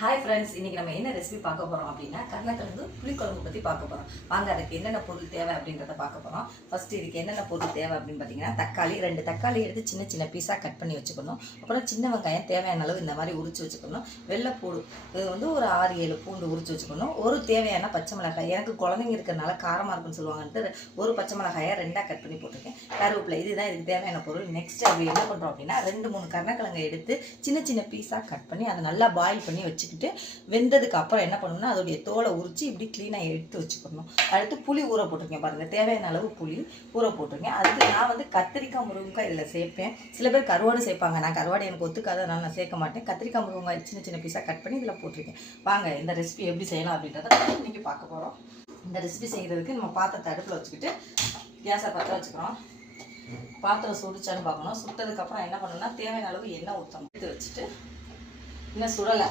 Hi friends, இன்றைக்கி நம்ம என்ன ரெசிபி பார்க்க போகிறோம் அப்படின்னா கருணக்கிழங்கு புளிக்குழம்பு பற்றி பார்க்க போகிறோம். வாங்க அதுக்கு என்னென்ன பொருள் தேவை அப்படின்றத பார்க்க போகிறோம். ஃபஸ்ட்டு இதுக்கு என்னென்ன பொருள் தேவை அப்படின்னு பார்த்தீங்கன்னா தக்காளி 2 தக்காளி எடுத்து சின்ன சின்ன பீஸாக கட் பண்ணி வச்சுக்கணும். அப்புறம் சின்ன வெங்காயம் தேவையான அளவு இந்த மாதிரி உரிச்சு வச்சுக்கணும். வெள்ளைப்பூடு இது வந்து ஒரு 6-7 பூண்டு உரிச்சு வச்சுக்கணும். ஒரு தேவையான பச்சை மிளகாய், எனக்கு குழந்தைங்க இருக்கிறதுனால காரமாக இருக்குன்னு சொல்லுவாங்கன்ட்டு ஒரு பச்சை மிளகாயை 2ஆக கட் பண்ணி போட்டிருக்கேன். கருவேப்பிலை, இதுதான் இதுக்கு தேவையான பொருள். நெக்ஸ்ட் அப்படி என்ன பண்ணுறோம் அப்படின்னா 2-3 கருணக்கிழங்கை எடுத்து சின்ன சின்ன பீஸாக கட் பண்ணி அதை நல்லா பாயில் பண்ணி வச்சுக்கிட்டு வெந்ததுக்கு அப்புறம் என்ன பண்ணணும்னா அதோடைய தோலை உரிச்சு இப்படி க்ளீனாக எடுத்து வச்சுக்கணும். அடுத்து புளி ஊற போட்டிருக்கேன் பாருங்கள், தேவையான அளவு புளி ஊற போட்டிருக்கேன். அதுக்கு நான் வந்து கத்திரிக்காய் முருங்கைக்காய் இதில் சேர்ப்பேன். சில பேர் கருவாடு சேர்ப்பாங்க, நான் கருவாடு எனக்கு ஒத்துக்காதனால நான் சேர்க்க மாட்டேன். கத்திரிக்காய் முருங்கைக்காய் சின்ன சின்ன பீஸாக கட் பண்ணி இதில் போட்டிருக்கேன். வாங்க இந்த ரெசிபி எப்படி செய்யலாம் அப்படின்றத இன்றைக்கி பார்க்க போகிறோம். இந்த ரெசிபி செய்கிறதுக்கு நம்ம பாத்திரத்தை அடுப்பில் வச்சுக்கிட்டு கேஸை பற்ற வச்சுக்கிறோம். பாத்திரம் சுடிச்சான்னு பார்க்கணும். சுட்டதுக்கப்புறம் என்ன பண்ணணும்னா தேவையான அளவு எண்ணெய் ஊற்றணும். எடுத்து வச்சுட்டு இன்னும் சுடலை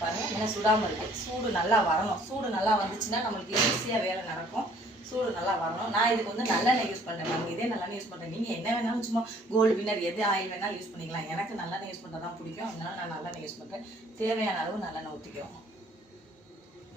பாருங்கள், இன்னும் சுடாமல் இருக்குது. சூடு நல்லா வரணும். சூடு நல்லா வந்துச்சுன்னா நம்மளுக்கு ஈஸியாக வேலை நடக்கும். சூடு நல்லா வரணும். நான் இதுக்கு வந்து நல்லெண்ணெய் யூஸ் பண்ணுறேன். நாங்கள் இதே நல்லெண்ணெய் யூஸ் பண்ணுறேன். நீங்கள் என்ன வேணாலும் சும்மா கோல்டு வின்னர் எது ஆயில் வேணாலும் யூஸ் பண்ணிக்கலாம். எனக்கு நல்லெண்ணெய் யூஸ் பண்ணுறது தான் பிடிக்கும், அதனால நான் நல்லெண்ணெய் யூஸ் பண்ணுறேன். தேவையான அளவு நல்லெண்ணெய் ஊற்றிக்கிறோம்.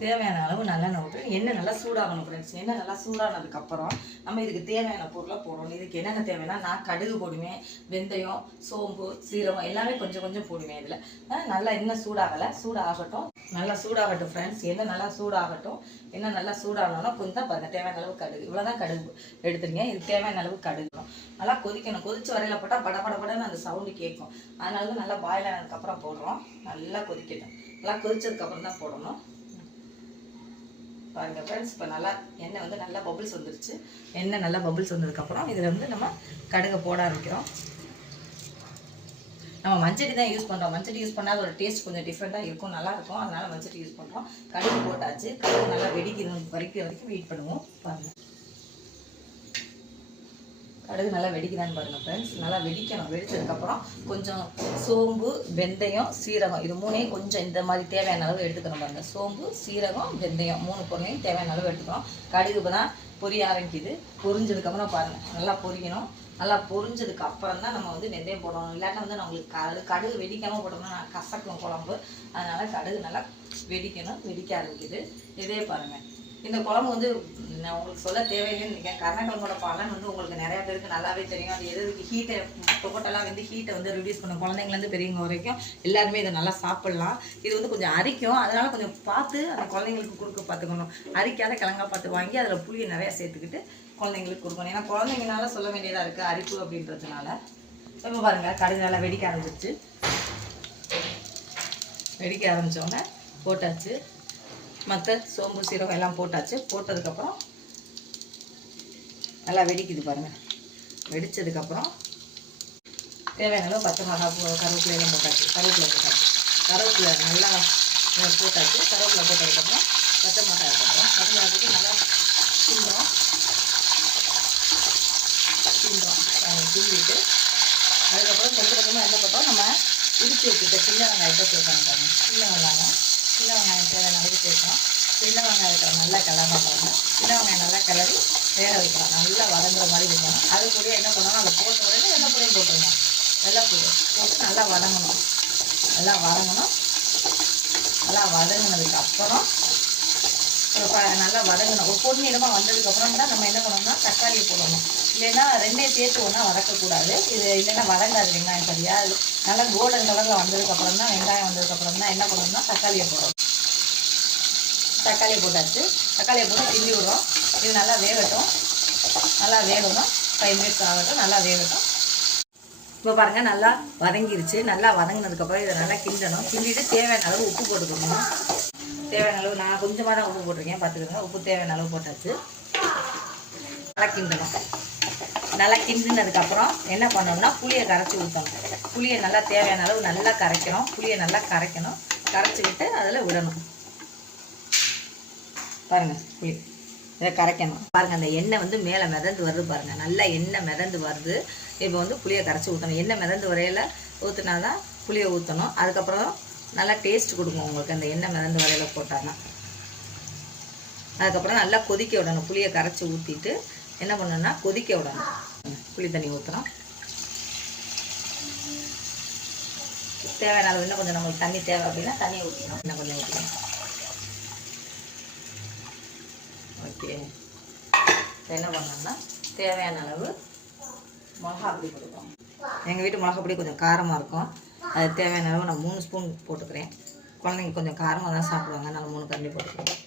தேவையான அளவு நல்லெண்ணெய் ஊற்றி எண்ணெய் நல்லா சூடாகணும் ஃப்ரெண்ட்ஸ். எண்ணெய் நல்லா சூடானதுக்கப்புறம் நம்ம இதுக்கு தேவையான பொருளை போடணும். இதுக்கு என்னென்ன தேவைன்னா நான் கடுகு போடுவேன், வெந்தயம், சோம்பு, சீரகம் எல்லாமே கொஞ்சம் கொஞ்சம் போடுவேன். இதில் நல்லா எண்ணெய் சூடாகட்டும். நல்லா சூடாகட்டும் ஃப்ரெண்ட்ஸ். எண்ணெய் நல்லா சூடாகட்டும். எண்ணெய் நல்லா சூடாகணும்னா கொஞ்சம் பாருங்கள், தேவையான அளவு கடுகு, இவ்வளோதான் கடுகு எடுத்துருங்க. இது தேவையான அளவு கடுகு நல்லா கொதிக்கணும். கொதிச்சு வரையில் போட்டால் படபடன்னு அந்த சவுண்டு கேட்கும். அதனால தான் நல்லா பாயில் ஆனதுக்கப்புறம் போடுறோம். நல்லா கொதிக்கட்டும். நல்லா கொதிச்சதுக்கப்புறம் தான் போடணும். பாருங்கள் ஃப்ரெண்ட்ஸ், இப்போ நல்லா எண்ணெய் வந்து நல்லா பபுள்ஸ் வந்துருச்சு. எண்ணெய் நல்லா பபுள்ஸ் வந்ததுக்கப்புறம் இதில் வந்து நம்ம கடுகை போட ஆரம்பிக்கிறோம். நம்ம மஞ்சட்டி தான் யூஸ் பண்ணுறோம். மஞ்சட்டி யூஸ் பண்ணால் அதோட டேஸ்ட் கொஞ்சம் டிஃப்ரெண்ட்டாக இருக்கும், நல்லாயிருக்கும். அதனால் மஞ்சட்டி யூஸ் பண்ணுறோம். கடுகு போட்டாச்சு. கடுகு நல்லா வெடிக்கணும் வரைக்கும் வெயிட் பண்ணுவோம். பாருங்கள், கடுகு நல்லா வெடிக்கிறான்னு பாருங்கள் ஃப்ரெண்ட்ஸ். நல்லா வெடிக்கணும். வெடிச்சதுக்கப்புறம் கொஞ்சம் சோம்பு, வெந்தயம், சீரகம், இது மூணையும் கொஞ்சம் இந்த மாதிரி தேவையான அளவு எடுத்துக்கணும் பாருங்கள். சோம்பு, சீரகம், வெந்தயம் 3 பொருளையும் தேவையான அளவு எடுத்துக்கணும். கடுகு இப்போ தான் பொரிய ஆரம்பிக்குது. பொரிஞ்சதுக்கப்புறம் பாருங்கள் நல்லா பொரியணும். நல்லா பொரிஞ்சதுக்கு அப்புறம் தான் நம்ம வந்து வெந்தயம் போடணும். இல்லாட்டா வந்து நம்மளுக்கு கடுகு வெடிக்காமல் போட்டோம்னா கசக்கும் குழம்பு. அதனால் கடுகு நல்லா வெடிக்கணும். வெடிக்க ஆரம்பிக்குது. இதே பாருங்கள், இந்த குழம்பு வந்து நான் உங்களுக்கு சொல்ல தேவையில்லைன்னு நினைக்கிறேன். கருணக்கிழங்கோட பலன் வந்து உங்களுக்கு நிறையா பேருக்கு நல்லாவே தெரியும். அது எதுக்கு ஹீட்டை டொமேட்டோலாம் வந்து ஹீட்டை வந்து ரிடியூஸ் பண்ணும். குழந்தைங்கலேருந்து பெரியவங்க வரைக்கும் எல்லாருமே இதை நல்லா சாப்பிட்லாம். இது வந்து கொஞ்சம் அரிக்கும். அதனால் கொஞ்சம் பார்த்து அந்த குழந்தைங்களுக்கு கொடுக்க பார்த்துக்கணும். அரிக்காத கிழங்கா பார்த்து வாங்கி அதில் புளியை நிறையா சேர்த்துக்கிட்டு குழந்தைங்களுக்கு கொடுக்கணும். ஏன்னா குழந்தைங்கனால சொல்ல வேண்டியதாக இருக்குது அரிப்பு அப்படின்றதுனால. இப்போ பாருங்கள், கடுகு நல்லா வெடிக்க ஆரம்பிச்சிச்சு. வெடிக்க ஆரம்பித்தோடனே போட்டாச்சு. மற்ற சோம்பு, சீரகம் எல்லாம் போட்டாச்சு. போட்டதுக்கப்புறம் நல்லா வெடிக்குது பாருங்கள். வெடித்ததுக்கப்புறம் தேவையான அளவு பச்சை மிளகாய், கருவேப்பிலையெல்லாம் போட்டாச்சு. கருவேப்பிலை நல்லா போட்டாச்சு. கருவேப்பிலை போட்டதுக்கப்புறம் பச்சை மிளகாய் போட்டோம். பச்சை மிளகாய் போட்டு நல்லா கிண்டுறோம். கிண்டிட்டு அதுக்கப்புறம் கொஞ்சம் கொஞ்சமாக என்ன போட்டோம், நம்ம இடித்து வச்சுட்டு சின்ன வெங்காயத்தை சேர்க்கணும் பாருங்கள். சின்ன வெங்காயம் தேவையான அளவு சேர்க்கணும். சின்ன வெங்காயத்தை நல்லா கிளறாங்க. சின்ன வெங்காயம் நல்லா கிளறி வேக வைக்கலாம். நல்லா வதங்குற மாதிரி வைக்கணும். அது கூட என்ன பண்ணணும், அதை போட்ட உடனே வெள்ளைப்பூடையும் போட்டுருங்க. வெள்ளைப்பூடு போட்டு நல்லா வதங்கணும். நல்லா வதங்கினதுக்கு அப்புறம் நல்லா வதங்கணும். ஒரு பொன்னிறமாக வந்ததுக்கப்புறம் தான் நம்ம என்ன பண்ணணும்னா தக்காளியை போடணும். இல்லைன்னா ரெண்டையும் சேர்த்து ஒன்றா வதக்கக்கூடாது. இது இல்லைன்னா வதங்காது வெங்காயம் சரியா. அது நல்லா கோல்டன் கலரில் வந்ததுக்கப்புறம் தான், வெங்காயம் வந்ததுக்கப்புறம் தான் என்ன பண்ணணும்னா தக்காளியை போடணும். தக்காளியை போட்டாச்சு. தக்காளியை போட்டு கிண்டி விடுறோம். இது நல்லா வேகட்டும். நல்லா வேகணும். 5 மினிட்ஸ் ஆகட்டும். நல்லா வேகட்டும். இப்போ பாருங்கள், நல்லா வதங்கிருச்சு. நல்லா வதங்கினதுக்கப்புறம் இதை நல்லா கிண்டணும். கிண்டிட்டு தேவையான அளவு உப்பு போட்டுக்கணும். தேவையான அளவு நான் கொஞ்சமாக தான் உப்பு போட்டிருக்கேன், பார்த்துக்கோங்க. உப்பு தேவையான அளவு போட்டாச்சு. நல்லா கிண்டணும். நல்லா கிண்டினதுக்கப்புறம் என்ன பண்ணணும்னா புளியை கரைச்சி ஊற்றணும். புளியை நல்லா தேவையான அளவு நல்லா கரைக்கணும். புளியை நல்லா கரைக்கணும். கரைச்சிக்கிட்டு அதில் விடணும். பாருங்கள், புளி இதை கரைக்கணும். பாருங்கள், அந்த எண்ணெய் வந்து மேலே மிதந்து வருது பாருங்கள். நல்லா எண்ணெய் மிதந்து வருது. இப்போ வந்து புளியை கரைச்சி ஊற்றணும். எண்ணெய் மிதந்து வரையில் ஊற்றினா தான் புளியை ஊற்றணும். அதுக்கப்புறம் நல்லா டேஸ்ட் கொடுக்கும் உங்களுக்கு அந்த எண்ணெய் மிதந்து வரையில் போட்டாங்கன்னா. அதுக்கப்புறம் நல்லா கொதிக்க விடணும். புளியை கரைச்சி ஊற்றிட்டு என்ன பண்ணணும்னா கொதிக்க விடணும். புளி தண்ணி ஊற்றுறோம். தேவையான அளவு இன்னும் கொஞ்சம் நம்மளுக்கு தண்ணி தேவை அப்படின்னா தண்ணியை ஊற்றிக்கணும். இன்னும் கொஞ்சம் ஊற்றிக்கணும். ஓகே, என்ன பண்ணோம்னா தேவையான அளவு மிளகா பொடி போட்டுக்கிறோம். எங்கள் வீட்டு மிளகா பொடி கொஞ்சம் காரமாக இருக்கும். அது தேவையான அளவு நான் 3 ஸ்பூன் போட்டுக்கிறேன். குழந்தைங்க கொஞ்சம் காரமாக தான் சாப்பிடுவாங்க, அதனால் 3 கரண்டி போட்டுக்கிறேன்.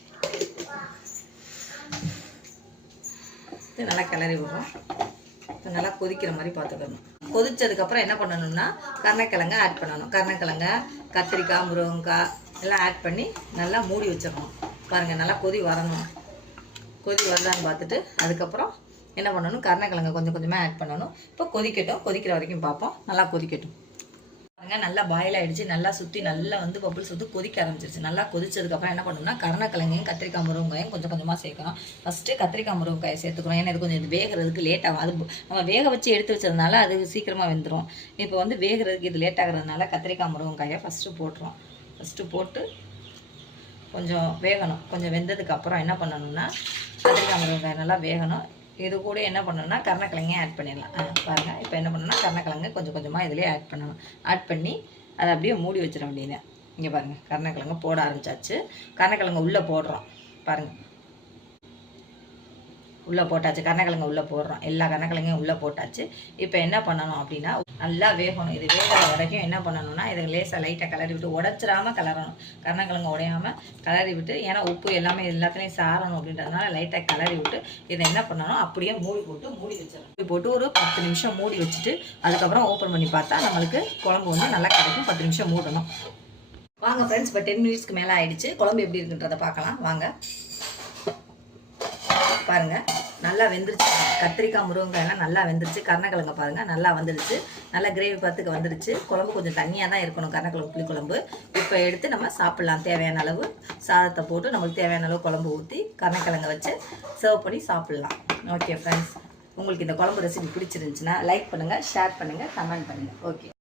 இது நல்லா கிளறி விடுறோம். இப்போ நல்லா கொதிக்கிற மாதிரி பார்த்துக்கணும். கொதிச்சதுக்கப்புறம் என்ன பண்ணணும்னா கருணக்கிழங்க ஆட் பண்ணணும். கருணக்கிழங்க, கத்திரிக்காய், முருங்கைக்காய் எல்லாம் ஆட் பண்ணி நல்லா மூடி வச்சிடணும். பாருங்கள், நல்லா கொதி வரணும். கொதி வரலான்னு பார்த்துட்டு அதுக்கப்புறம் என்ன பண்ணணும், கருணக்கிழங்க கொஞ்சம் கொஞ்சமாக ஆட் பண்ணணும். இப்போ கொதிக்கட்டும். கொதிக்கிற வரைக்கும் பார்ப்போம். நல்லா கொதிக்கட்டும். பாருங்கள், நல்லா பாயில் ஆகிடுச்சு. நல்லா சுற்றி நல்லா வந்து பப்புள்ஸ் வந்து கொதிக்க ஆரம்பிச்சிருச்சு. நல்லா கொதிச்சதுக்கப்புறம் என்ன பண்ணணும்னா கருணக்கிழங்கையும் கத்திரிக்காய் முருங்காயும் கொஞ்சம் கொஞ்சமாக சேர்க்கணும். ஃபஸ்ட்டு கத்திரிக்காய் முருங்காயை சேர்த்துக்கணும். ஏன்னா இது கொஞ்சம் இது வேகிறதுக்கு லேட் ஆகும். அது நம்ம வேக வச்சு எடுத்து வச்சதுனால அது சீக்கிரமாக வெந்துடும். இப்போ வந்து வேகிறதுக்கு இது லேட் ஆகிறதுனால கத்திரிக்காய் முருங்காயை ஃபஸ்ட்டு போட்டுரும். ஃபஸ்ட்டு போட்டு கொஞ்சம் வேகணும். கொஞ்சம் வெந்ததுக்கப்புறம் என்ன பண்ணணும்னா கத்திரிக்காய் முருங்காய் நல்லா வேகணும். இது கூட என்ன பண்ணணும்னா கருணக்கிழங்கையும் ஆட் பண்ணிடலாம். பாருங்கள், இப்போ என்ன பண்ணணும்னா கருணக்கிழங்கு கொஞ்சம் கொஞ்சமாக இதிலே ஆட் பண்ணணும். ஆட் பண்ணி அதை அப்படியே மூடி வச்சிட வேண்டியது. இங்கே பாருங்கள், கருணக்கிழங்கு போட ஆரம்பிச்சாச்சு. கருணக்கிழங்கு உள்ளே போடுறோம். பாருங்கள், உள்ளே போட்டாச்சு. கருணக்கிழங்கு உள்ளே போடுறோம். எல்லா கருணக்கிழங்கையும் உள்ளே போட்டாச்சு. இப்போ என்ன பண்ணணும் அப்படின்னா நல்லா வேகணும். இது வேகிற வரைக்கும் என்ன பண்ணணும்னா இதை லேசாக லைட்டாக கிளறி விட்டு உடச்சிடாமல் கிளறணும். கருணக்கிழங்கு உடையாமல் கிளறி விட்டு, ஏன்னா உப்பு எல்லாமே எல்லாத்துலேயும் சாரணும் அப்படின்றதுனால லைட்டாக கிளறி விட்டு இதை என்ன பண்ணணும் அப்படியே மூடி வச்சிடணும். மூடி போட்டு ஒரு 10 நிமிஷம் மூடி வச்சுட்டு அதுக்கப்புறம் ஓப்பன் பண்ணி பார்த்தா நம்மளுக்கு குழம்பு வந்து நல்லா கிடைக்கும். 10 நிமிஷம் மூடணும். வாங்க ஃப்ரெண்ட்ஸ், இப்போ 10 மினிட்ஸ்க்கு மேலே ஆயிடுச்சு. குழம்பு எப்படி இருக்குன்றதை பார்க்கலாம் வாங்க. பாருங்கள், நல்லா வெந்துருச்சு. கத்திரிக்காய் முருங்கையெல்லாம் நல்லா வெந்துருச்சு. கருணக்கிழங்கு பாருங்கள் நல்லா வந்துடுச்சு. நல்லா கிரேவி பார்த்துக்கு வந்துடுச்சு. குழம்பு கொஞ்சம் தண்ணியாக தான் இருக்கணும், கருணக்கிழங்கு புளிக்குழம்பு. இப்போ எடுத்து நம்ம சாப்பிட்லாம். தேவையான அளவு சாதத்தை போட்டு நம்மளுக்கு தேவையான அளவு குழம்பு ஊற்றி கருணக்கிழங்கை வச்சு சர்வ் பண்ணி சாப்பிட்லாம். ஓகே ஃப்ரெண்ட்ஸ், உங்களுக்கு இந்த குழம்பு ரெசிபி பிடிச்சிருந்துச்சுன்னா லைக் பண்ணுங்கள், ஷேர் பண்ணுங்கள், கமெண்ட் பண்ணுங்கள். ஓகே.